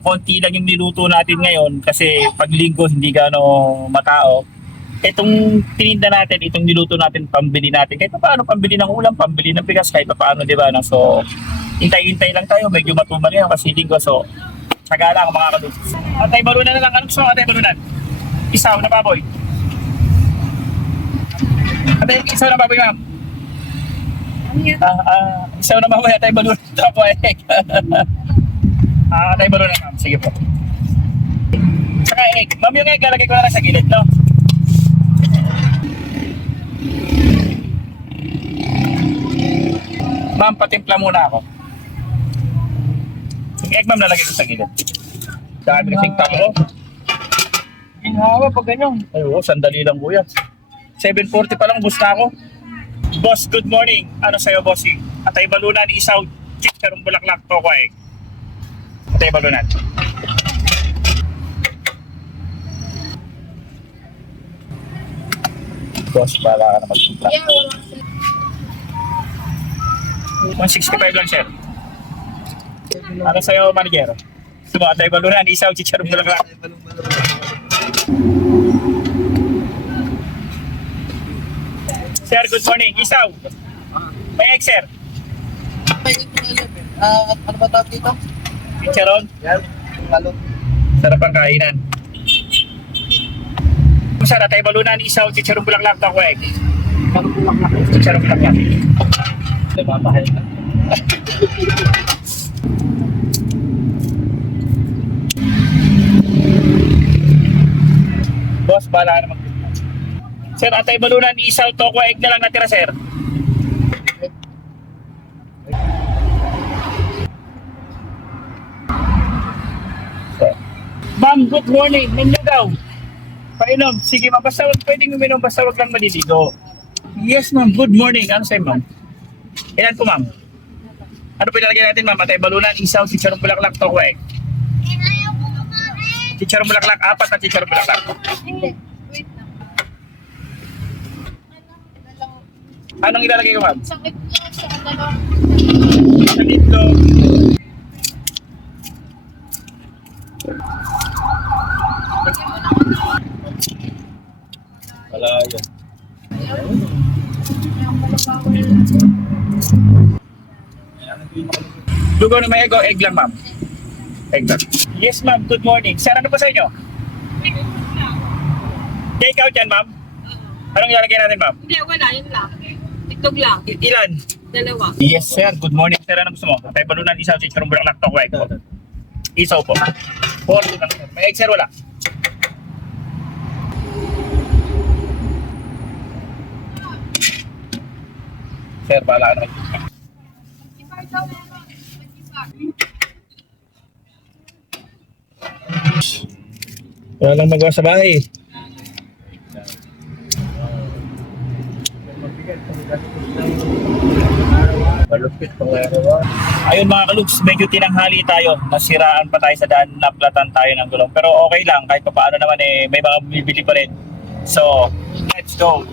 Konti lang yung niluto natin ngayon kasi pag linggo hindi gaano matao. Itong tininda natin, itong niluto natin, pambili natin. Kahit pa paano, pambili ng ulam, pambili ng bigas, kahit pa paano, di ba? No? So, hintay-hintay lang tayo. Medyo matumal ngayon kasi linggo. So, tsaga lang mga kalug. Atay balunan na lang. Anong gusto mo, atay balunan? Isaw na baboy. Atay, isaw na baboy, ma'am. Isaw na baboy, atay balunan. Tapo, atay balunan, ma'am. Sige po. Saka egg. Ma'am, yung egg, lalagay ko na lang sa gilid, no? Ma'am, patimpla muna ako. Yung egg, ma'am, lalagay ko sa gilid. Dami kasing tao. Ginhawa pag ganyan. Ay, oo, sandali lang, kuya. 7:40 pa lang, bus na ako. Boss, good morning. Ano sa'yo, bossing? Atay balunan, isaw, chicharong bulaklak, toko egg. Atay balunan. Boss, bala ka na magpunta. 165 lang, sir. Ano sa'yo, manager? Gusto mo, atay balunan, isaw, chicharong bulaklak. Sir, good morning. Isaw. May egg, sir. Ano ba tawag dito? Chicharon. Yan. Lalo. Sarap ang kainan. Masarap, atay balunan, isaw, chicharong bulaklak, toko egg. Chicharong bulaklak. Nagmamahal na. Boss, bala ka naman. Sir, atay balunan, isaw, toko egg na lang natira, sir. Ma'am, good morning. Ninyo daw. Painom. Sige, ma'am. Basta pwedeng uminom. Basta wag lang maliligo. Yes, ma'am. Good morning. Ano sa'yo, ma'am? Ilan po, ma'am? Ano pinalagay natin, ma'am? Atay balunan, isaw, chicharong bulaklak, toko egg. Chicharong bulaklak, 4 na chicharong bulaklak. Anong ilalagay ko, ma'am? Sakit lang sa dalawang. Sa dito. Wala yun. Lugaw na may egg o egg lang, ma'am? Egg lang. Yes, ma'am. Good morning. Sir, ano pa sa inyo? Take out yan, ma'am? Anong ilalagay natin, ma'am? Hindi, wala. Yun lang. Itlog lang. Ilan? Dalawa. Yes, sir. Good morning, sir. Ano gusto mo? Atay balunan, isaw, chicharong bulaklak, toko egg. Isaw po. 40 lang, sir. May egg, sir, wala? Sir, bahala ka naman. Wala lang magawa sa bahay. Malupit pang araw. Ayun mga kalugs, medyo tinanghali tayo. Nasiraan pa tayo sa daan, naplatan tayo ng gulong. Pero okay lang, kahit pa paano naman may mga bibili pa rin. So, let's go!